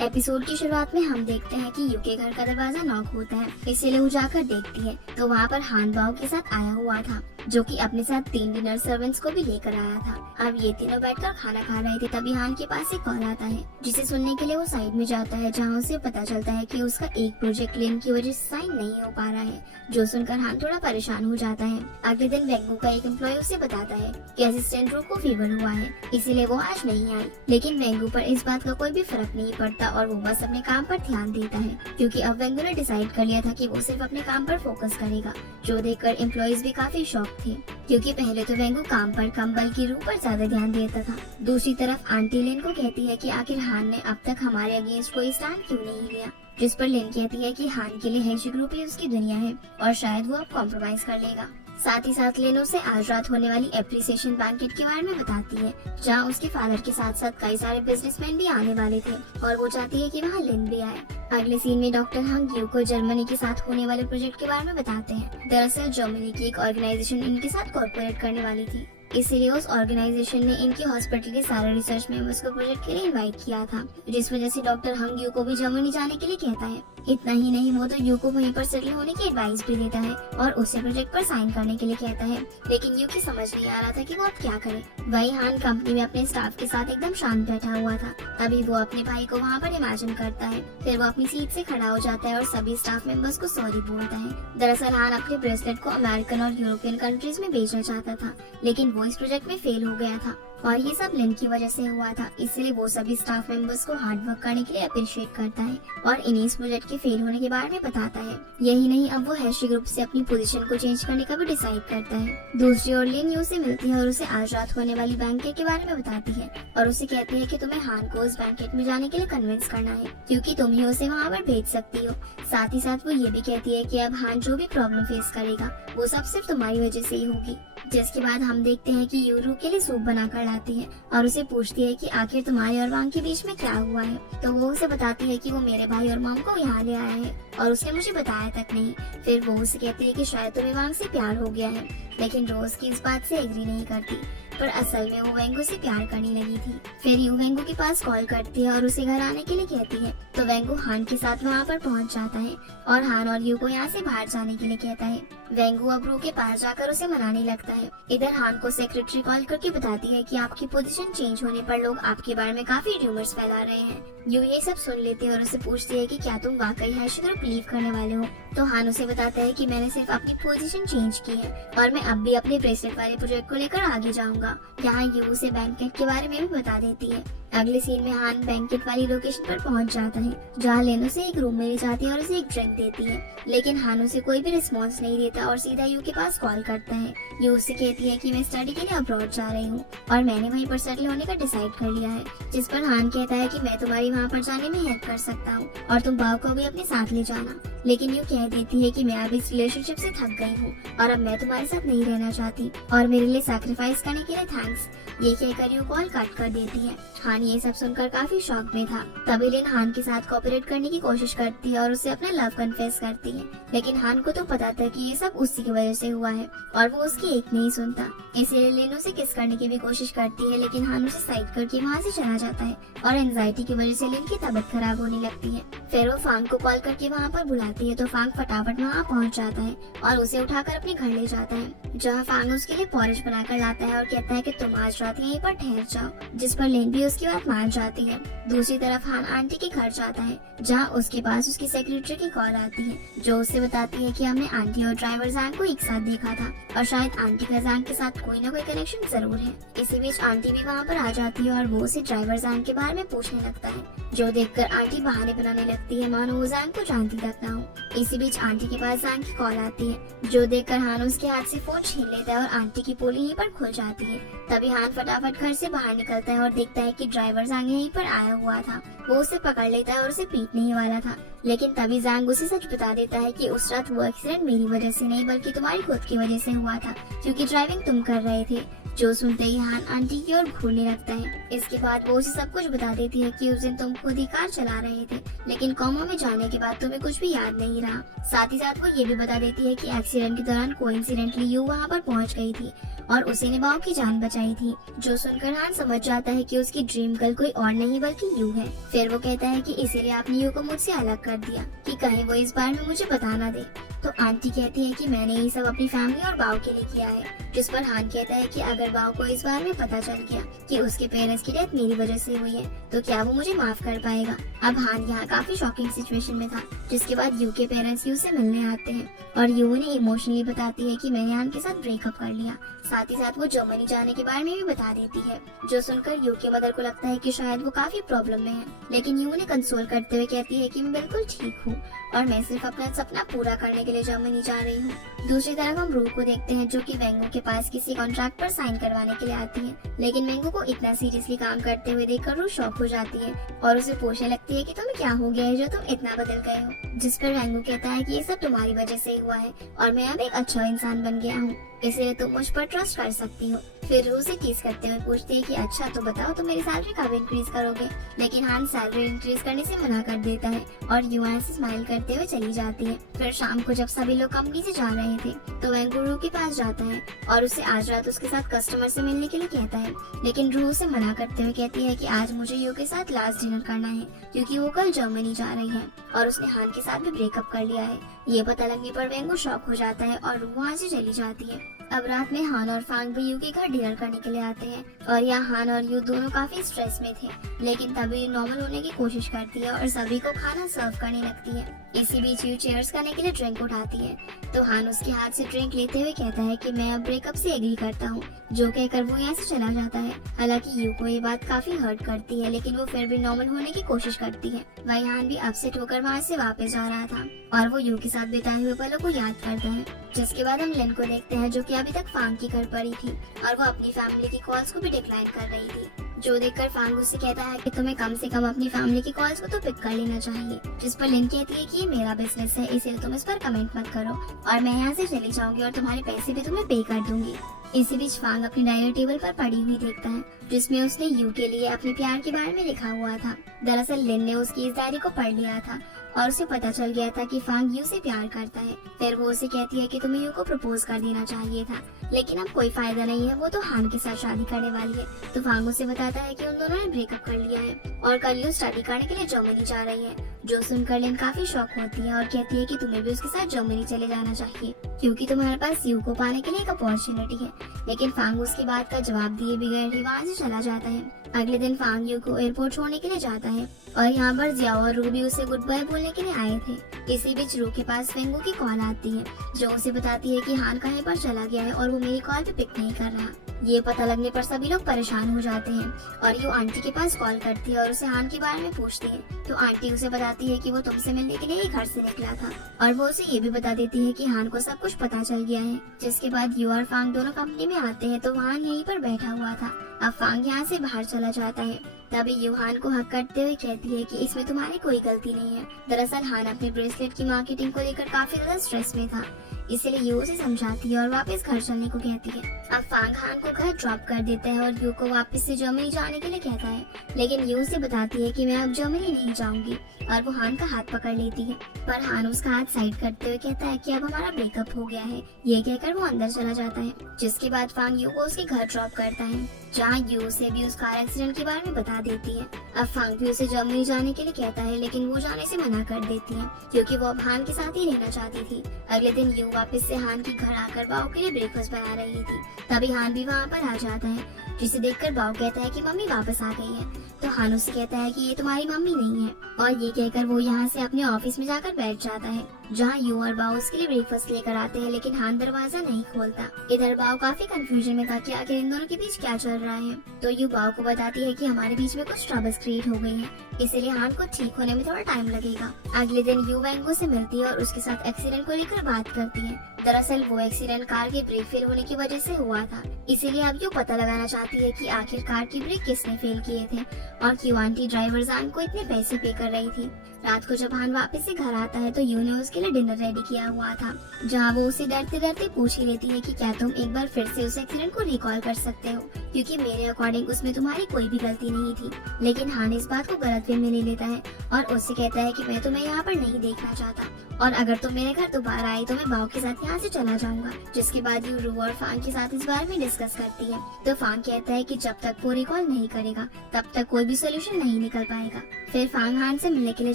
Episode की शुरुआत में हम देखते हैं कि यू के घर का दरवाजा नॉक होता है, इसीलिए वो जाकर देखती है तो वहाँ पर हान बाओ के साथ आया हुआ था, जो कि अपने साथ 3 डिनर सर्वेंट्स को भी लेकर आया था। अब ये तीनों बैठकर खाना खा रहे थे, तभी हान के पास एक कॉल आता है, जिसे सुनने के लिए वो साइड में जाता है, जहाँ उसे पता चलता है कि उसका एक प्रोजेक्ट लेन की वजह से साइन नहीं हो पा रहा है, जो सुनकर हान थोड़ा परेशान हो जाता है। अगले दिन वेंगू का एक एम्प्लॉय उसे बताता है कि असिस्टेंट रो को फीवर हुआ है, इसीलिए वो आज नहीं आई। लेकिन वेंगू पर इस बात का कोई भी फर्क नहीं पड़ता और वो बस अपने काम पर ध्यान देता है, क्योंकि अब वेंगू ने डिसाइड कर लिया था कि वो सिर्फ अपने काम पर फोकस करेगा, जो देखकर एम्प्लॉइज भी काफी शॉक थे, क्योंकि पहले तो वेंगू काम पर कम बल्कि रूह पर ज्यादा ध्यान देता था। दूसरी तरफ आंटी लिन को कहती है कि आखिर हान ने अब तक हमारे अगेंस्ट कोई स्टैंड क्यों नहीं लिया, जिस पर लिन कहती है कि हान के लिए हेजी ग्रुप ही उसकी दुनिया है और शायद वो अब कॉम्प्रोमाइज कर लेगा। साथ ही साथ लिन उसे आज रात होने वाली एप्रिसिएशन बैंकेट के बारे में बताती है, जहाँ उसके फादर के साथ साथ कई सारे बिजनेसमैन भी आने वाले थे और वो चाहती है कि वहाँ लिन भी आए। अगले सीन में डॉक्टर हंग यू को जर्मनी के साथ होने वाले प्रोजेक्ट के बारे में बताते हैं। दरअसल जर्मनी की एक ऑर्गेनाइजेशन इनके साथ कॉर्पोरेट करने वाली थी, इसीलिए उस ऑर्गेनाइजेशन ने इनके हॉस्पिटल के सारे रिसर्च मेंबर्स को प्रोजेक्ट के लिए इनवाइट किया था, जिस वजह से डॉक्टर हंग यू को भी जर्मनी जाने के लिए कहता है। इतना ही नहीं, वो तो यू को वहीं पर सेटल होने की एडवाइस भी देता है और उसे प्रोजेक्ट पर साइन करने के लिए कहता है, लेकिन यू की समझ नहीं आ रहा था कि वो अब क्या करे। वही हान कंपनी में अपने स्टाफ के साथ एकदम शांत बैठा हुआ था, तभी वो अपने भाई को वहाँ पर इमेजिन करता है। फिर वो अपनी सीट से खड़ा हो जाता है और सभी स्टाफ मेंबर्स को सॉरी बोलता है। दरअसल हान अपने ब्रेसलेट को अमेरिकन और यूरोपियन कंट्रीज में बेचना चाहता था, लेकिन वो इस प्रोजेक्ट में फेल हो गया था और ये सब लिन की वजह से हुआ था, इसलिए वो सभी स्टाफ मेंबर्स को हार्ड वर्क करने के लिए अप्रिशिएट करता है और इन्हीं इस प्रोजेक्ट के फेल होने के बारे में बताता है। यही नहीं, अब वो हैशी ग्रुप से अपनी पोजीशन को चेंज करने का भी डिसाइड करता है। दूसरी ओर लिन यू से मिलती है और उसे आज रात होने वाली बैंकेट के बारे में बताती है और उसे कहती है कि तुम्हें हान को उस बैंकेट में जाने के लिए कन्विंस करना है, क्योंकि तुम ही उसे वहाँ पर भेज सकती हो। साथ ही साथ वो ये भी कहती है कि अब हान जो भी प्रॉब्लम फेस करेगा वो सब सिर्फ तुम्हारी वजह से ही होगी। जिसके बाद हम देखते हैं कि यू रू के लिए सूप बनाकर लाती है और उसे पूछती है कि आखिर तुम्हारे और वांग के बीच में क्या हुआ है, तो वो उसे बताती है कि वो मेरे भाई और मॉम को यहाँ ले आया है और उसने मुझे बताया तक नहीं। फिर वो उसे कहती है कि शायद तुम्हें वांग से प्यार हो गया है, लेकिन रोज की इस बात से एग्री नहीं करती, पर असल में वो वेंगू से प्यार करने लगी थी। फिर यू वेंगू के पास कॉल करती है और उसे घर आने के लिए कहती है, तो वेंगू हान के साथ वहाँ पर पहुँच जाता है और हान और यू को यहाँ से बाहर जाने के लिए कहता है। वेंगू अब रू के पास जाकर उसे मनाने लगता है। इधर हान को सेक्रेटरी कॉल करके बताती है कि आपकी पोजीशन चेंज होने पर लोग आपके बारे में काफी रूमर्स फैला रहे हैं। यू ये सब सुन लेती है और उसे पूछती है कि क्या तुम वाकई हैशी ग्रुप लीव करने वाले हो, तो हान उसे बताता है कि मैंने सिर्फ अपनी पोजीशन चेंज की है और मैं अब भी अपने ब्रेसलेट वाले प्रोजेक्ट को लेकर आगे जाऊंगा। यहाँ यू उसे बैंकेट के बारे में भी बता देती है। अगले सीन में हान बैंकेट वाली लोकेशन पर पहुंच जाता है, जहाँ लेन उसे एक रूम में ले जाती है और उसे एक ड्रिंक देती है, लेकिन हान उसे कोई भी रिस्पॉन्स नहीं देता और सीधा यू के पास कॉल करता है। यू उसे कहती है कि मैं स्टडी के लिए अब्रॉड जा रही हूँ और मैंने वहीं पर सेटल होने का डिसाइड कर लिया है, जिस पर हान कहता है कि मैं तुम्हारी वहाँ पर जाने में हेल्प कर सकता हूँ और तुम बाव को भी अपने साथ ले जाना। लेकिन यू कह देती है कि मैं अब इस रिलेशनशिप से थक गई हूँ और अब मैं तुम्हारे साथ नहीं रहना चाहती और मेरे लिए सैक्रिफाइस करने के लिए थैंक्स। ये कहकर यू कॉल कट कर देती है। हान ये सब सुनकर काफी शॉक में था। तभी लिन हान के साथ कोऑपरेट करने की कोशिश करती है और उसे अपना लव कन्फेस करती है, लेकिन हान को तो पता था कि ये सब उसी की वजह से हुआ है और वो उसकी एक नहीं सुनता, इसलिए लिन उसे किस करने की भी कोशिश करती है, लेकिन हान उसे साइड करके वहाँ से चला जाता है और एंजाइटी की वजह से लिन की तबीयत खराब होने लगती है। फिर वो फांग को कॉल करके वहाँ पर बुलाती है, तो फांग फटाफट वहाँ पहुँच जाता है और उसे उठाकर अपने घर ले जाता है, जहाँ फांग उसके लिए पॉरिश बनाकर लाता है और कहता है कि तुम आज रात यहीं पर ठहर जाओ, जिस पर लिन भी उसकी बात मान जाती है। दूसरी तरफ हान आंटी के घर जाता है, जहाँ उसके पास उसकी सेक्रेटरी की कॉल आती है, जो उससे बताती है कि हमने आंटी और ड्राइवर जैंग को एक साथ देखा था और शायद आंटी का जैंग के साथ कोई ना कोई कनेक्शन जरूर है। इसी बीच आंटी भी वहाँ पर आ जाती है और वो उसे ड्राइवर जैंग के बारे में पूछने लगता है, जो देखकर आंटी बहाने बनाने लगती है मानो वो जैंग को जानती तक ना हो। इसी बीच आंटी के पास जैंग की कॉल आती है, जो देखकर हान उसके हाथ से फोन छीन लेता है और आंटी की पोली यहीं पर खुल जाती है। तभी हान फटाफट घर से बाहर निकलता है और देखता है कि ड्राइवर जैंग यहीं पर आया हुआ था। वो उसे पकड़ लेता है और उसे पीटने ही वाला था, लेकिन तभी जैंग उसे सच बता देता है कि उस रात वो एक्सीडेंट मेरी वजह से नहीं बल्कि तुम्हारी खुद की वजह से हुआ था, क्योंकि ड्राइविंग तुम कर रहे थे। जो सुनते ही हान आंटी की ओर घूरने लगता है। इसके बाद वो उसे सब कुछ बता देती है कि उस दिन तुम खुद ही कार चला रहे थे, लेकिन कोमा में जाने के बाद तुम्हें कुछ भी याद नहीं रहा। साथ ही साथ वो ये भी बता देती है कि एक्सीडेंट के दौरान कोइंसिडेंटली यू वहाँ पर पहुँच गई थी और उसी ने बाओ की जान बचाई थी। जो सुनकर हान समझ जाता है कि उसकी ड्रीम गर्ल कोई और नहीं बल्कि यू है। फिर वो कहता है कि इसीलिए आपने यू को मुझसे अलग कर दिया कि कहीं वो इस बार में मुझे बता ना दे। तो आंटी कहती है कि मैंने ये सब अपनी फैमिली और बाओ के लिए किया है, जिस पर हान कहता है कि अगर बाओ को इस बार में पता चल गया कि उसके पेरेंट्स की डेथ मेरी वजह से हुई है तो क्या वो मुझे माफ कर पाएगा। अब हान यहाँ काफी शॉकिंग सिचुएशन में था, जिसके बाद यू के पेरेंट्स यू से मिलने आते हैं और यू उन्हें इमोशनली बताती है कि मैंने हान के साथ ब्रेकअप कर लिया। साथ ही साथ वो जर्मनी जाने के बारे में भी बता देती है। जो सुनकर यू के मदर को लगता है कि शायद वो काफी प्रॉब्लम में है, लेकिन यू उन्हें कंसोल करते हुए कहती है कि मैं बिल्कुल ठीक हूँ और मैं सिर्फ अपना सपना पूरा करने के लिए जर्मनी जा रही हूँ। दूसरी तरफ हम रू को देखते हैं, जो कि वेंगू के पास किसी कॉन्ट्रैक्ट पर साइन करवाने के लिए आती है, लेकिन वेंगू को इतना सीरियसली काम करते हुए देखकर रू शॉक हो जाती है और उसे पूछने लगती है कि तुम्हें क्या हो गया है जो तुम इतना बदल गए हो। जिस पर वेंगू कहता है कि ये सब तुम्हारी वजह से हुआ है और मैं अब एक अच्छा इंसान बन गया हूँ, इसलिए तुम मुझ पर ट्रस्ट कर सकती हो। फिर रू से टीज करते हुए पूछती है कि अच्छा तो बताओ तो मेरी सैलरी कब इंक्रीज करोगे, लेकिन हान सैलरी इंक्रीज करने से मना कर देता है और युवा से स्माइल करते हुए चली जाती है। फिर शाम को जब सभी लोग कंपनी से जा रहे थे तो वेंगू रू के पास जाता है और उसे आज रात उसके साथ कस्टमर से मिलने के लिए कहता है, लेकिन रू उसे मना करते हुए कहती है कि आज मुझे यू के साथ लास्ट डिनर करना है क्योंकि वो कल जर्मनी जा रही है और उसने हान के साथ भी ब्रेकअप कर लिया है। ये पता लगने पर वेंगू शॉक हो जाता है और रू वहाँ से चली जाती है। अब रात में हान और फांग भी यू के घर डिनर करने के लिए आते हैं और यहाँ हान और यू दोनों काफी स्ट्रेस में थे, लेकिन तभी नॉर्मल होने की कोशिश करती है और सभी को खाना सर्व करने लगती है। इसी बीच यू चेयर्स करने के लिए ड्रिंक उठाती है तो हान उसके हाथ से ड्रिंक लेते हुए कहता है कि मैं अब ब्रेकअप से एग्री करता हूँ, जो कहकर वो यहाँ से चला जाता है। हालांकि यू को ये बात काफी हर्ट करती है, लेकिन वो फिर भी नॉर्मल होने की कोशिश करती है। वही हान भी अपसेट होकर वहाँ से वापस जा रहा था और वो यू के साथ बिताए हुए पलों को याद करता है। जिसके बाद हम लिन को देखते हैं, जो कि अभी तक फांग की घर पर ही थी और वो अपनी फैमिली की कॉल्स को भी डिक्लाइन कर रही थी। जो देखकर फांग उससे कहता है कि तुम्हें कम से कम अपनी फैमिली की कॉल्स को तो पिक कर लेना चाहिए। जिस पर लिन कहती है कि ये मेरा बिजनेस है, इसलिए तुम इस पर कमेंट मत करो और मैं यहाँ से चली जाऊंगी और तुम्हारे पैसे भी तुम्हें पे कर दूंगी। इसी बीच फांग अपनी डायरी टेबल पर पड़ी हुई देखता है, जिसमें उसने यू के लिए अपने प्यार के बारे में लिखा हुआ था। दरअसल लिन ने उसकी इस डायरी को पढ़ लिया था और उसे पता चल गया था कि फांग यू से प्यार करता है। फिर वो उसे कहती है कि तुम्हें यू को प्रपोज कर देना चाहिए था, लेकिन अब कोई फायदा नहीं है, वो तो हान के साथ शादी करने वाली है। तो फांग उसे बताता है कि उन दोनों ने ब्रेकअप कर लिया है और कल यू स्टडी करने के लिए जर्मनी जा रही है। जो सुनकर लिन काफी शॉक होती है और कहती है कि तुम्हें भी उसके साथ जर्मनी चले जाना चाहिए क्योंकि तुम्हारे पास यू को पाने के लिए एक अपॉर्चुनिटी है। लेकिन फांग उसकी बात का जवाब दिए बगैर ही वहाँ से चला जाता है। अगले दिन फांग यू को एयरपोर्ट छोड़ने के लिए जाता है और यहाँ पर जियाओ और रू भी उसे गुड बाय बोलने के लिए आए थे। इसी बीच रू के पास वेंगू की कॉल आती है, जो उसे बताती है कि हान कहीं पर चला गया है और वो मेरी कॉल पे पिक नहीं कर रहा। ये पता लगने पर सभी लोग परेशान हो जाते हैं और यू आंटी के पास कॉल करती है और उसे हान के बारे में पूछती है। तो आंटी उसे बताती है कि वो तुमसे मिलने के लिए ही घर से निकला था और वो उसे ये भी बता देती है कि हान को सब कुछ पता चल गया है। जिसके बाद यू और फांग दोनों कंपनी में आते हैं तो हान यहीं पर बैठा हुआ था। अब फांग यहाँ से बाहर चला जाता है। तभी यू हान को हक करते हुए कहती है कि इसमें तुम्हारी कोई गलती नहीं है। दरअसल हान अपने ब्रेसलेट की मार्केटिंग को लेकर काफी ज्यादा स्ट्रेस में था, इसलिए यू उसे समझाती है और वापस घर चलने को कहती है। अब फांग हान को घर ड्रॉप कर देता है और यू को वापस से जर्मनी जाने के लिए कहता है, लेकिन यू उसे बताती है कि मैं अब जर्मनी नहीं जाऊंगी और वो हान का हाथ पकड़ लेती है। पर हान उसका हाथ साइड करते हुए कहता है कि अब हमारा ब्रेकअप हो गया है। ये कहकर वो अंदर चला जाता है। जिसके बाद फांग यू को उसके घर ड्रॉप करता है, जहाँ यू उसे भी उस कार एक्सीडेंट के बारे में बता देती है। अब फांग भी उसे जर्मनी जाने के लिए कहता है, लेकिन वो जाने से मना कर देती है क्योंकि वो अब हान के साथ ही रहना चाहती थी। अगले दिन यू वापस से हान के घर आकर बाओ के लिए ब्रेकफास्ट बना रही थी। तभी हान भी वहाँ पर आ जाता है, जिसे देखकर बाओ कहता है कि मम्मी वापस आ गई है। तो हान उसे कहता है कि ये तुम्हारी मम्मी नहीं है और ये कहकर वो यहाँ से अपने ऑफिस में जाकर बैठ जाता है, जहाँ यू और बाओ उसके लिए ब्रेकफास्ट लेकर आते हैं, लेकिन हान दरवाजा नहीं खोलता। इधर बाओ काफी कंफ्यूजन में था कि आखिर इन दोनों के बीच क्या चल रहा है। तो यू बाओ को बताती है कि हमारे बीच में कुछ ट्रबल्स क्रिएट हो गई है, इसलिए हान को ठीक होने में थोड़ा टाइम लगेगा। अगले दिन यू वेंगो से मिलती है और उसके साथ एक्सीडेंट को लेकर बात करती है। दरअसल वो एक्सीडेंट कार के ब्रेक फेल होने की वजह से हुआ था, इसीलिए अब यू पता लगाना चाहती है कि आखिर कार की ब्रेक किसने फेल किए थे और क्यों आंटी ड्राइवर जान को इतने पैसे पे कर रही थी। रात को जब हान वापस से घर आता है तो यू ने उसके के लिए डिनर रेडी किया हुआ था, जहाँ वो उसे डरते डरते पूछ ही लेती है कि क्या तुम एक बार फिर से उस एक्सीडेंट को रिकॉल कर सकते हो, क्योंकि मेरे अकॉर्डिंग उसमें तुम्हारी कोई भी गलती नहीं थी। लेकिन हान इस बात को गलत वे में ले लेता है और उससे कहता है कि मैं तुम्हें यहाँ पर नहीं देखना चाहता और अगर तुम मेरे घर दोबारा आई तो मैं बाव के साथ यहाँ से चला जाऊंगा। जिसके बाद यू रू और फांग के साथ इस बारे में डिस्कस करती है। तो फांग कहता है कि जब तक वो रिकॉल नहीं करेगा तब तक कोई भी सोल्यूशन नहीं निकल पाएगा। फिर फांग हान से मिलने के लिए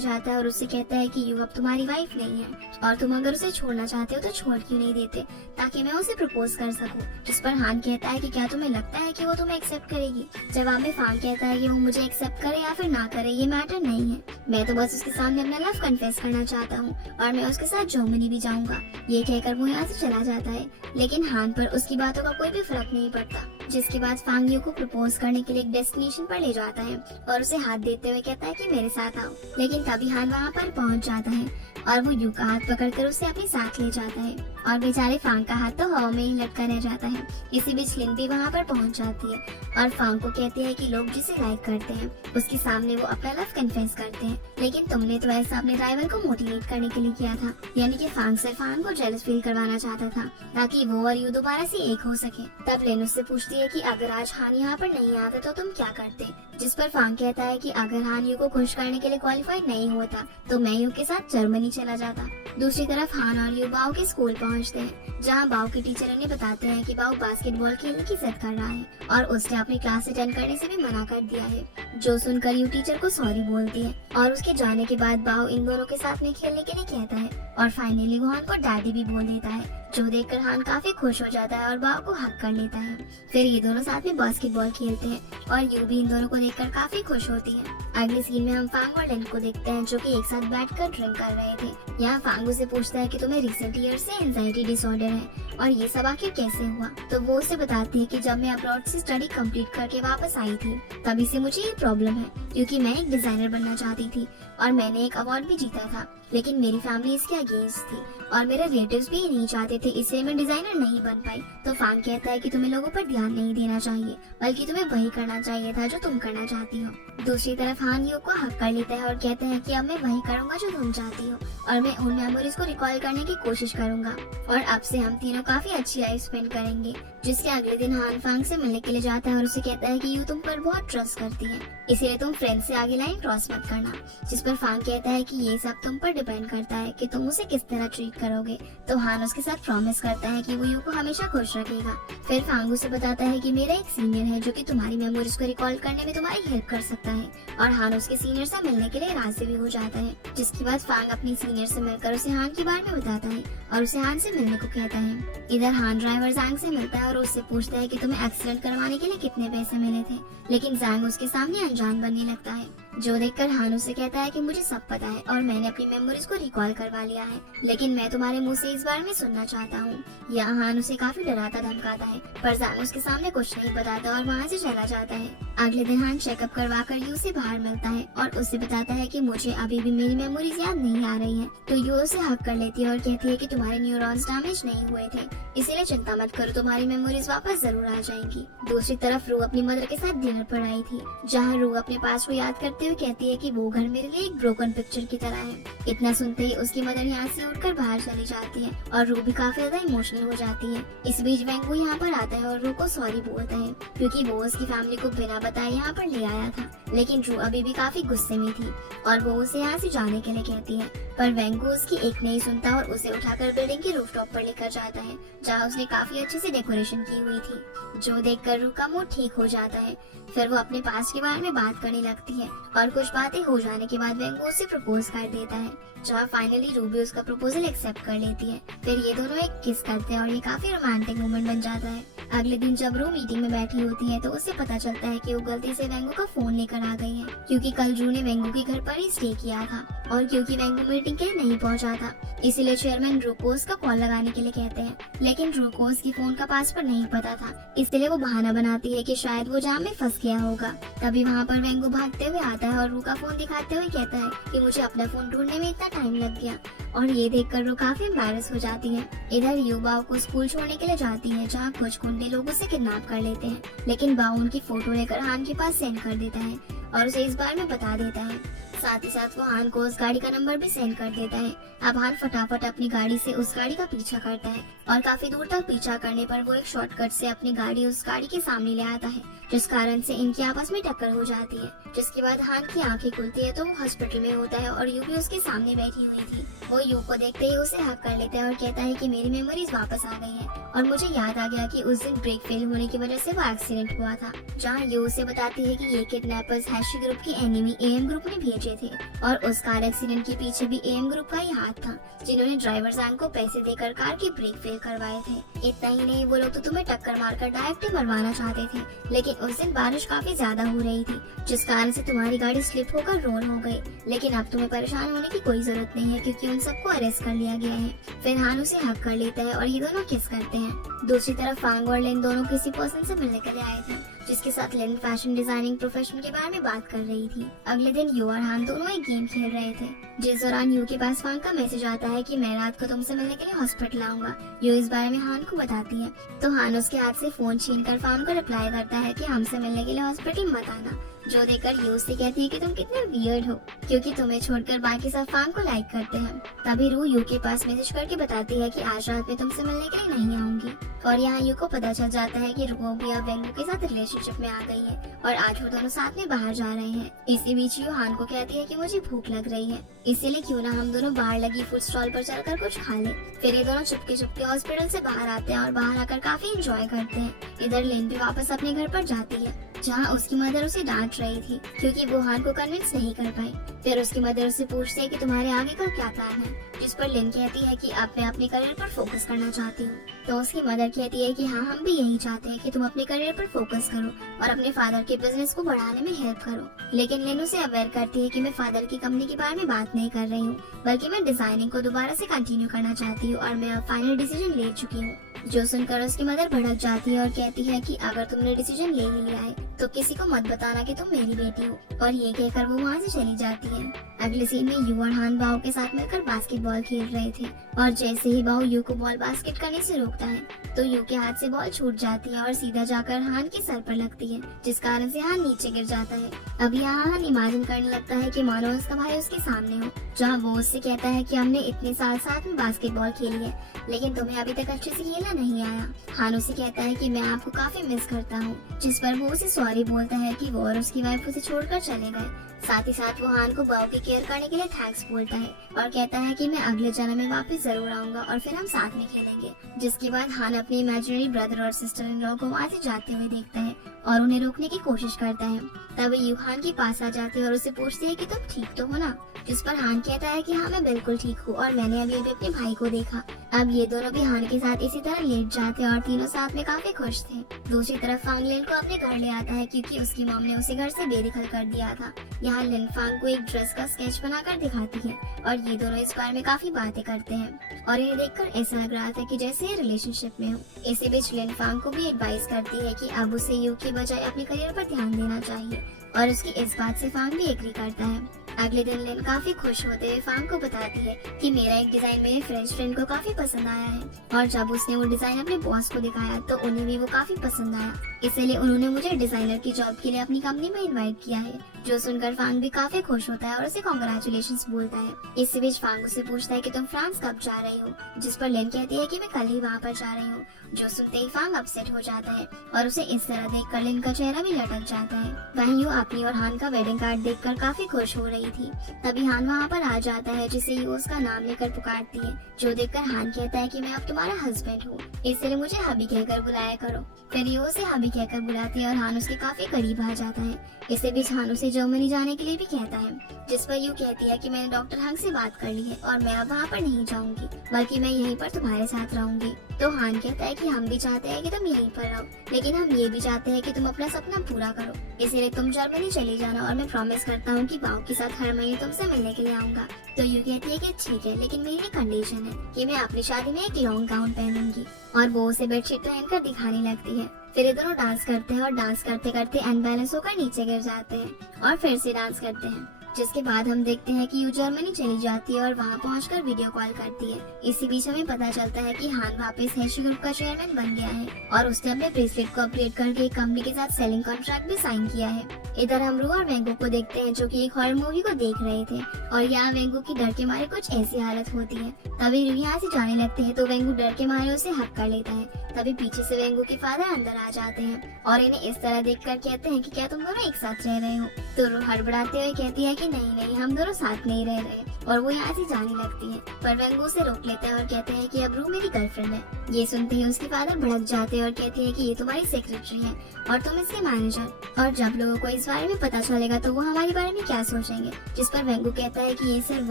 जाता है और उससे कहता है कि यू अब तुम्हारी वाइफ नहीं है और तुम अगर उसे छोड़ना चाहते हो तो छोड़ क्यों नहीं देते ताकि मैं उसे प्रपोज कर सकूं। जिस पर हान कहता है कि क्या तुम्हें लगता है कि वो तुम्हें एक्सेप्ट करेगी। जवाब में फांग कहता है कि वो मुझे एक्सेप्ट करे या फिर ना करे ये मैटर नहीं है, मैं तो बस उसके सामने अपना लव कन्फेस करना चाहता हूँ और मैं उसके साथ जर्मनी भी जाऊंगा। ये कहकर वो यहाँ से चला जाता है, लेकिन हान पर उसकी बातों का कोई भी फर्क नहीं पड़ता। जिसके बाद फांग यू को प्रपोज करने के लिए एक डेस्टिनेशन पर ले जाता है और उसे हाथ देते हुए कहता है कि मेरे साथ आओ। लेकिन तभी हान वहाँ पर पहुँच जाता है और वो यू का हाथ पकड़कर उसे अपने साथ ले जाता है और बेचारे फांग का हाथ तो हवा में ही लटका रह जाता है। इसी बीच लिन भी वहाँ पर पहुँच जाती है और फांग को कहती है कि लोग जिसे लाइक करते हैं उसके सामने वो अपना लव कन्फेस करते हैं, लेकिन तुमने तो ऐसा अपने राइवल को मोटिवेट करने के लिए किया था। यानी कि फांग सिर्फ हान को जेलस फील करवाना चाहता था ताकि वो और यू दोबारा से एक हो सके। तब लिन उससे पूछती है कि अगर आज हान यहाँ पर नहीं आते तो तुम क्या करते। जिस पर फांग कहता है कि अगर हान यू को खुश करने के लिए क्वालिफाइड नहीं होता तो मैं यू के साथ जर्मनी चला जाता। दूसरी तरफ हान और यू बाव के स्कूल पहुंचते हैं, जहां बाव के टीचर उन्हें बताते हैं कि बाव बास्केटबॉल खेलने की जिद कर रहा है और उसने अपनी क्लास अटेंड करने से भी मना कर दिया है। जो सुनकर यू टीचर को सॉरी बोलती है और उसके जाने के बाद बाव इन दोनों के साथ में खेलने के लिए कहता है और फाइनली वो हान को डैडी भी बोल देता है, जो देखकर हान काफी खुश हो जाता है और बाव को हक कर लेता है। फिर ये दोनों साथ में बास्केटबॉल खेलते हैं और यू भी इन दोनों को देखकर काफी खुश होती है। अगले सीन में हम फांग और लिन को देखते हैं जो कि एक साथ बैठकर ड्रिंक कर रहे थे। यहाँ फांग उसे पूछता है कि तुम्हें रिसेंट ईयर से एंजाइटी डिसऑर्डर है और ये सब आखिर कैसे हुआ। तो वो उसे बताती है कि जब मैं अब्रॉड से स्टडी कंप्लीट करके वापस आई थी तभी से मुझे ये प्रॉब्लम है, क्योंकि मैं एक डिजाइनर बनना चाहती थी और मैंने एक अवार्ड भी जीता था, लेकिन मेरी फैमिली इसके अगेंस्ट थी और मेरे रिलेटिव्स भी नहीं चाहते थे, इसलिए मैं डिजाइनर नहीं बन पाई। तो फांग कहता है कि तुम्हें लोगों पर ध्यान नहीं देना चाहिए बल्कि तुम्हें वही करना चाहिए था जो तुम करना चाहती हो। दूसरी तरफ हान यू को हक कर लेता है और कहता है कि अब मैं वही करूंगा जो तुम चाहती हो और मैं उन मेमोरीज को रिकॉल करने की कोशिश करूंगा और अब से हम तीनों काफी अच्छी लाइफ स्पेंड करेंगे। जिसके अगले दिन हान फांग से मिलने के लिए जाता है और उसे कहता है कि यू तुम पर बहुत ट्रस्ट करती है, इसीलिए तुम फ्रेंड से आगे लाइन क्रॉस मत करना। जिस पर फांग कहता है कि ये सब तुम पर डिपेंड करता है कि तुम उसे किस तरह ट्रीट करोगे। तो हान उसके साथ प्रॉमिस करता है कि वो यू को हमेशा खुश रखेगा। फिर फांग उसे बताता है कि मेरा एक सीनियर है जो कि तुम्हारी मेमोरीज को रिकॉल करने में तुम्हारी हेल्प कर सकता है और हान उसके सीनियर से मिलने के लिए राजी भी हो जाता है। जिसके बाद फांग अपनी सीनियर से मिलकर उसे हान के बारे में बताता है और उसे हान से मिलने को कहता है। इधर हान ड्राइवर जैंग से मिलता है और उससे पूछता है कि तुम्हें एक्सीडेंट करवाने के लिए कितने पैसे मिले थे, लेकिन जैंग उसके सामने अनजान बनने लगता है, जो देखकर हान उसे कहता है कि मुझे सब पता है और मैंने अपनी मेमोरीज को रिकॉल करवा लिया है, लेकिन मैं तुम्हारे मुंह से इस बारे में सुनना चाहता हूँ। यहाँ हान उसे काफी डराता धमकाता है, पर जैंग उसके सामने कुछ नहीं बताता और वहाँ से चला जाता है। अगले दिन हान चेकअप करवा कर यू से बाहर मिलता है और उसे बताता है कि मुझे अभी भी मेरी मेमोरीज याद नहीं आ रही है। तो यू उसे हक कर लेती है और कहती है कि तुम्हारे न्यूरॉन्स डैमेज नहीं हुए थे, इसीलिए चिंता मत करो, तुम्हारी मेमोरीज वापस जरूर आ जाएंगी। दूसरी तरफ रू अपनी मदर के साथ डिनर पर आई थी, जहाँ रू अपने पास को याद करते हुए कहती है कि वो घर मेरे लिए एक ब्रोकन पिक्चर की तरह है। इतना सुनते ही उसकी मदर यहाँ से उठकर बाहर चली जाती है और रू भी काफी ज्यादा इमोशनल हो जाती है। इस बीच वेंगू यहाँ पर आता है और रू को सॉरी बोलता है, क्योंकि वो उसकी फैमिली को बिना बताए यहाँ पर ले आया था। लेकिन रू अभी भी काफी गुस्से में थी और वो उसे यहाँ से जाने के लिए कहती है, पर वेंगू उसकी एक नहीं सुनता और उसे उठाकर बिल्डिंग के रूफटॉप पर लेकर जाता है, जहाँ उसने काफी अच्छे से डेकोरेशन की हुई थी, जो देखकर रू का मूड ठीक हो जाता है। फिर वो अपने पास के बारे में बात करने लगती है और कुछ बातें हो जाने के बाद वेंगू उसे प्रपोज कर देता है, जहाँ फाइनली रू भी उसका प्रपोजल एक्सेप्ट कर लेती है। फिर ये दोनों एक किस करते हैं और ये काफी रोमांटिक मोमेंट बन जाता है। अगले दिन जब रू मीटिंग में बैठी होती है तो उसे पता चलता है कि वो गलती से वेंगू का फोन लेकर आ गई है, क्योंकि कल रू ने वेंगू के घर पर ही स्टे किया था और क्योंकि वेंगू मीटिंग के लिए नहीं पहुंचा था, इसीलिए चेयरमैन रू को उसका कॉल लगाने के लिए कहते हैं। लेकिन रू को उसकी फोन का पासवर्ड नहीं पता था, इसलिए वो बहाना बनाती है कि शायद वो जाम में फंस गया होगा। तभी वहाँ पर वेंगू भागते हुए आता है और रू का फोन दिखाते हुए कहता है कि मुझे अपना फोन ढूंढने में इतना टाइम लग गया, और ये देखकर रू काफी एम्बैरेस हो जाती है। इधर यू बाव को स्कूल छोड़ने के लिए जाती है, जहाँ कुछ गुंडे लोगों से किडनैप कर लेते हैं, लेकिन बाव उनकी फोटो लेकर हान के पास सेंड कर देता है और उसे इस बारे में बता देता है साथ ही साथ वो हान को उस गाड़ी का नंबर भी सेंड कर देता है। अब हान फटाफट अपनी गाड़ी से उस गाड़ी का पीछा करता है और काफी दूर तक पीछा करने पर वो एक शॉर्टकट से अपनी गाड़ी उस गाड़ी के सामने ले आता है, जिस कारण से इनकी आपस में टक्कर हो जाती है। जिसके बाद हान की आंखें खुलती है तो वो हॉस्पिटल में होता है और यू भी उसके सामने बैठी हुई थी। वो यू को देखते ही उसे हक कर लेता है और कहता है कि मेरी मेमोरीज वापस आ गई है और मुझे याद आ गया कि उस दिन ब्रेक फेल होने की वजह से वो एक्सीडेंट हुआ था। जहाँ यू उसे बताती है कि ये किडनैपर्स हैशी ग्रुप के एनिमी एएम ग्रुप ने भेजे थे और उस कार एक्सीडेंट के पीछे भी एएम ग्रुप का ही हाथ था, जिन्होंने ड्राइवर जैन को पैसे देकर कार की ब्रेक फेल करवाए थे। इतना ही नहीं, वो लोग तो तुम्हें टक्कर मारकर डायरेक्ट ही मरवाना चाहते थे, लेकिन उस दिन बारिश काफी ज्यादा हो रही थी, जिस कारण से तुम्हारी गाड़ी स्लिप होकर रोल हो गई। लेकिन अब तुम्हें परेशान होने की कोई जरूरत नहीं है क्योंकि उन सबको अरेस्ट कर लिया गया है। फिर हान उसे हक कर लेता है और ये दोनों किस करते हैं। दूसरी तरफ फांग और लिन दोनों किसी पर्सन से मिलने के लिए आए थे, जिसके साथ लिन फैशन डिजाइनिंग प्रोफेशन के बारे में बात कर रही थी। अगले दिन यू और हान दोनों एक गेम खेल रहे थे, जिस दौरान यू के पास फांग का मैसेज आता है कि मैं रात को तुमसे मिलने के लिए हॉस्पिटल आऊंगा। यू इस बारे में हान को बताती है तो हान उसके हाथ से फोन छीनकर फांग को रिप्लाई करता है कि हमसे मिलने के लिए हॉस्पिटल मत आना, जो देखकर यू उससे कहती है कि तुम कितने वियर्ड हो क्योंकि तुम्हें छोड़कर बाकी सब फांग को लाइक करते हैं। तभी रू यू के पास मैसेज करके बताती है कि आज रात में तुमसे मिलने के लिए नहीं आऊंगी और यहाँ यू को पता चल जाता है कि रू भी अब वेंगू के साथ रिलेशनशिप में आ गई है और आज वो दोनों साथ में बाहर जा रहे हैं। इसी बीच यू हान को कहती है कि मुझे भूख लग रही है, इसीलिए क्यों ना हम दोनों बाहर लगी फूड स्टॉल पर चलकर कुछ खा ले। फिर ये दोनों चुपके चुपके हॉस्पिटल से बाहर आते हैं और बाहर आकर काफी एंजॉय करते हैं। इधर लिन भी वापस अपने घर पर जाती है, जहाँ उसकी मदर उसे डांट रही थी क्योंकि वो हान को कन्विंस नहीं कर पाई। फिर उसकी मदर उससे पूछती है कि तुम्हारे आगे का क्या प्लान है, जिस पर लिन कहती है कि अब मैं अपने करियर पर फोकस करना चाहती हूँ। तो उसकी मदर कहती है कि हाँ, हम भी यही चाहते हैं कि तुम अपने करियर पर फोकस करो और अपने फादर के बिजनेस को बढ़ाने में हेल्प करो। लेकिन लिन उसे अवेयर करती है कि मैं फादर की कंपनी के बारे में बात नहीं कर रही हूँ, बल्कि मैं डिजाइनिंग को दोबारा से कंटिन्यू करना चाहती हूँ और मैं अब फाइनल डिसीजन ले चुकी हूँ। जो सुनकर उसकी मदर भड़क जाती है और कहती है कि अगर तुमने डिसीजन ले ही लिया है तो किसी को मत बताना कि तुम मेरी बेटी हो, और ये कहकर वो वहाँ से चली जाती है। अगले सीन में यू और हान बाओ के साथ मिलकर बास्केटबॉल खेल रहे थे और जैसे ही बाओ यू को बॉल बास्केट करने से रोकता है तो यू के हाथ से बॉल छूट जाती है और सीधा जाकर हान के सर पर लगती है, जिस कारण से हान नीचे गिर जाता है। अब यहाँ हान इमेजिन करने लगता है कि मानो उसका भाई उसके सामने हो, जहाँ वो उससे कहता है कि हमने इतने साल साथ में बास्केटबॉल खेली है लेकिन तुम्हें अभी तक अच्छे से खेलना नहीं आया। हान उसे कहता है कि मैं आपको काफी मिस करता हूँ, जिस पर वो उसे सॉरी बोलता है कि वो और उसकी वाइफ उसे छोड़कर चले गए। साथ ही साथ वो हान को बाओ की केयर करने के लिए थैंक्स बोलता है और कहता है कि मैं अगले जन्म में वापस जरूर आऊंगा और फिर हम साथ में खेलेंगे। जिसके बाद हान अपने इमेजिनरी ब्रदर और सिस्टर इन लॉ को वहाँ से जाते हुए देखता है और उन्हें रोकने की कोशिश करता है। तभी यू हान के पास आ जाती है और उसे पूछती है कि तुम ठीक तो हो ना, जिस पर हान कहता है कि हाँ, मैं बिल्कुल ठीक हूँ और मैंने अभी अभी अपने भाई को देखा। अब ये दोनों भी हान के साथ इसी तरह लेट जाते हैं और तीनों साथ में काफी खुश थे। दूसरी तरफ फांग लिन को अपने घर ले आता है क्योंकि उसकी मॉम ने उसे घर से बेदखल कर दिया था। यहाँ लिन फांग को एक ड्रेस का स्केच बनाकर दिखाती है और ये दोनों इस बारे में काफी बातें करते हैं और इन्हें देखकर ऐसा लग रहा था कि जैसे ये रिलेशनशिप में हो। इसी बीच लिन फांग को भी एडवाइस करती है कि अब उसे यू की बजाय अपने करियर पर ध्यान देना चाहिए और उसकी इस बात से फांग भी एग्री करता है। अगले दिन लिन काफी खुश होते हुए फांग को बताती है कि मेरा एक डिजाइन मेरे फ्रेंच फ्रेंड को काफी पसंद आया है और जब उसने वो डिजाइन अपने बॉस को दिखाया तो उन्हें भी वो काफी पसंद आया, इसलिए उन्होंने मुझे डिजाइनर की जॉब के लिए अपनी कंपनी में इनवाइट किया है। जो सुनकर फांग भी काफी खुश होता है और उसे कांग्रेचुलेशंस बोलता है। इसी बीच फांग उसे पूछता है कि तुम फ्रांस कब जा रही हो, जिस पर लिन कहती है कि मैं कल ही वहाँ पर जा रही हूँ। जो सुनते ही फांग अपसेट हो जाता है और उसे इस तरह देखकर लिन का चेहरा भी लटक जाता है। वहीं यू अपनी और हान का वेडिंग कार्ड देखकर काफी खुश हो रही थी। तभी हान वहाँ पर आ जाता है, जिसे यू उसका नाम लेकर पुकारती है। जो देखकर हान कहता है कि मैं अब तुम्हारा हस्बैंड हूँ, इसलिए मुझे हबी कहकर बुलाया करो। फिर यू उसे हबी कहकर बुलाती है और हान उसके काफी करीब आ जाता है। इसी बीच हान उसे जर्मनी जाने के लिए भी कहता है, जिस पर यू कहती है कि मैंने डॉक्टर हंग से बात कर ली है और मैं अब वहाँ पर नहीं जाऊंगी, बल्कि मैं यहीं पर तुम्हारे साथ रहूंगी। तो हान कहता है कि हम भी चाहते हैं कि तुम यहीं पर रहो, लेकिन हम ये भी चाहते हैं कि तुम अपना सपना पूरा करो, इसलिए तुम जर्मनी चली जाना और मैं प्रॉमिस करता हूँ कि बाओ के साथ हर महीने तुमसे मिलने के लिए आऊंगा। तो यू कहती है कि ठीक है, लेकिन मेरी कंडीशन है कि मैं अपनी शादी में एक लॉन्ग गाउन पहनूंगी, और वो उसे बेडशीट पहनकर दिखाने लगती है। फिर ये दोनों डांस करते हैं और डांस करते करते अनबैलेंस होकर नीचे गिर जाते हैं और फिर से डांस करते हैं। जिसके बाद हम देखते हैं कि यू जर्मनी चली जाती है और वहाँ पहुंचकर वीडियो कॉल करती है। इसी बीच हमें पता चलता है कि हान वापस हैशी ग्रुप का चेयरमैन बन गया है और उसने अपने ब्रेसलेट को अपग्रेड करके एक कंपनी के साथ सेलिंग कॉन्ट्रैक्ट भी साइन किया है। इधर हम रू और वेंगू को देखते हैं जो कि एक हॉरर मूवी को देख रहे थे और यहाँ वेंगू की डर के मारे कुछ ऐसी हालत होती है। तभी रू यहाँ से जाने लगते हैं तो वेंगू डर के मारे उसे हक कर लेता है। तभी पीछे से वेंगू के फादर अंदर आ जाते हैं और इन्हें इस तरह देखकर कहते हैं कि क्या तुम दोनों एक साथ रह रहे हो। तो रू हड़बड़ाते हुए कहती है कि नहीं नहीं, हम दोनों साथ नहीं रह रहे और वो यहाँ से जाने लगती है। पर वेंगू उसे रोक लेता है और कहते हैं कि अब रू मेरी गर्लफ्रेंड है। ये सुनते ही उसके फादर भड़क जाते हैं और कहते हैं कि ये तुम्हारी सेक्रेटरी है और तुम इसके मैनेजर, और जब लोगों को इस बारे में पता चलेगा तो वो हमारे बारे में क्या सोचेंगे। जिस पर वेंगू कहता है कि ये सिर्फ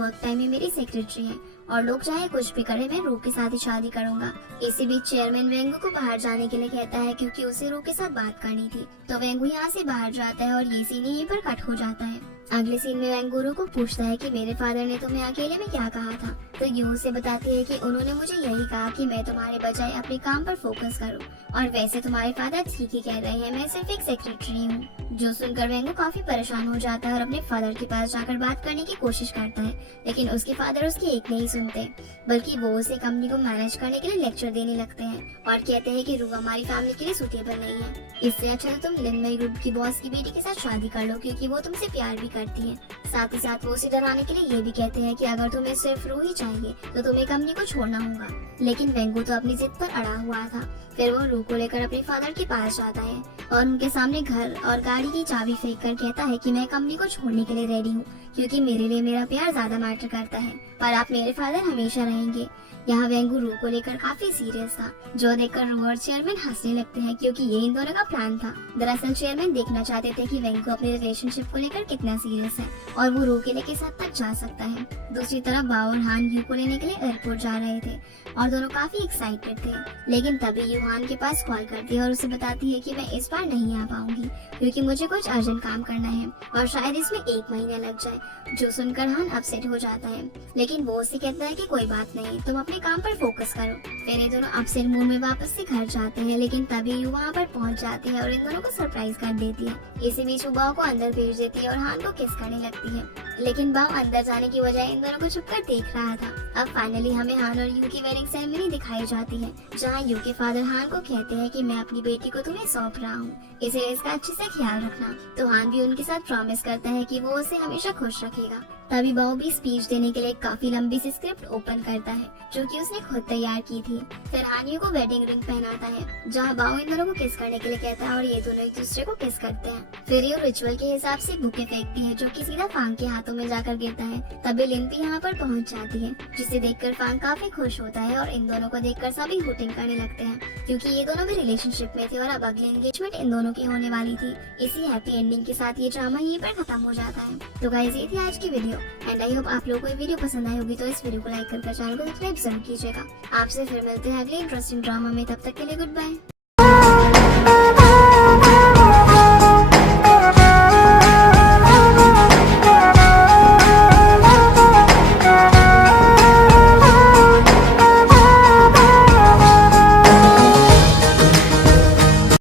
वर्क टाइम में मेरी सेक्रेटरी है और लोग चाहे कुछ भी करे, मैं रू के साथ ही शादी करूंगा। इसी बीच चेयरमैन वेंगू को बाहर जाने के लिए कहता है क्योंकि उसे रू के साथ बात करनी थी। तो वेंगू यहाँ से बाहर जाता है और ये सीन यहीं पर कट हो जाता है। अगले सीन में वेंगू रू को पूछता है कि मेरे फादर ने तुम्हें अकेले में क्या कहा था। तो यू उसे बताती है कि उन्होंने मुझे यही कहा कि मैं तुम्हारे बजाय अपने काम पर फोकस करूं, और वैसे तुम्हारे फादर ठीक ही कह रहे हैं, मैं सिर्फ एक सेक्रेटरी हूँ। जो सुनकर वेंगू काफी परेशान हो जाता है और अपने फादर के पास जाकर बात करने की कोशिश करता है, लेकिन उसके फादर उसकी एक नहीं सुनते, बल्कि वो उसे कंपनी को मैनेज करने के लिए लेक्चर देने लगते हैं और कहते हैं कि रू हमारी फैमिली के लिए सूटेबल नहीं है। इससे अच्छा तो तुम लिनमई ग्रुप की बॉस की बेटी के साथ शादी कर लो क्योंकि वो तुमसे प्यार भी करती है। साथ ही साथ वो उसे डराने के लिए ये भी कहते हैं कि अगर तुम्हें सिर्फ रू ही चाहिए तो तुम्हें कंपनी को छोड़ना होगा। लेकिन वेंगू तो अपनी जिद पर अड़ा हुआ था। फिर वो रू को लेकर अपने फादर के पास जाता है और उनके सामने घर और गाड़ी की चाबी फेंक कर कहता है कि मैं कंपनी को छोड़ने के लिए रेडी हूँ क्योंकि मेरे लिए मेरा प्यार ज्यादा मैटर करता है, पर आप मेरे फादर हमेशा रहेंगे। यहाँ वेंगू रू को लेकर काफी सीरियस था, जो देखकर रू और चेयरमैन हंसने लगते हैं क्योंकि ये इन दोनों का प्लान था। दरअसल चेयरमैन देखना चाहते थे कि वेंगू अपने रिलेशनशिप को लेकर कितना सीरियस है और वो रू के लिए किस हद तक जा सकता है। दूसरी तरफ बाओ और हान यू को लेने के लिए एयरपोर्ट जा रहे थे और दोनों काफी एक्साइटेड थे, लेकिन तभी यू हान के पास कॉल करती है और उसे बताती है कि मैं इस बार नहीं आ पाऊंगी क्योंकि मुझे कुछ अर्जेंट काम करना है और शायद इसमें 1 महीना लग जाए। जो सुनकर हान अपसेट हो जाता है, लेकिन वो उसे कहता है कि कोई बात नहीं, तुम अपने काम पर फोकस करो। फिर ये दोनों अपसेट मूड में वापस से घर जाते हैं, लेकिन तभी यू वहाँ पर पहुँच जाती है और इन दोनों को सरप्राइज कर देती है। इसी बीच वो बाओ को अंदर भेज देती है और हान को किस करने लगती है, लेकिन बाओ अंदर जाने की बजाय इन दोनों को छुपकर देख रहा था। अब फाइनली हमें हान और यू की वेडिंग सेरेमनी दिखाई जाती है, जहाँ यू के फादर हान को कहते हैं कि मैं अपनी बेटी को तुम्हें सौंप रहा हूँ, इसलिए इसका अच्छे से ख्याल रखना। तो हान भी उनके साथ प्रॉमिस करता है कि वो उसे हमेशा खुश रखेगा। तभी बाओ भी स्पीच देने के लिए काफी लंबी सी स्क्रिप्ट ओपन करता है जो कि उसने खुद तैयार की थी। फिर हान यू को वेडिंग रिंग पहनाता है, जहाँ बाओ इन दोनों को किस करने के लिए कहता है और ये दोनों एक दूसरे को किस करते हैं। फिर ये रिचुअल के हिसाब से बुके फेंकती है जो कि सीधा फांग के हाथों में जाकर गिरता है। तभी लिन भी यहाँ पर पहुँच जाती है, जिसे देखकर फांग काफी खुश होता है और इन दोनों को देखकर सभी हुटिंग करने लगते हैं क्योंकि ये दोनों भी रिलेशनशिप में थे और अब अगली एंगेजमेंट इन दोनों की होने वाली थी। इसी हैप्पी एंडिंग के साथ ये ड्रामा यहीं पर खत्म हो जाता है। तो गाइस, ये थी आज की वीडियो एंड आई होप आप लोगों को ये वीडियो पसंद आई होगी। तो इस वीडियो को लाइक कर चैनल को सब्सक्राइब जरूर कीजिएगा। आपसे फिर मिलते हैं अगले इंटरेस्टिंग ड्रामा में, तब तक के लिए गुड बाय।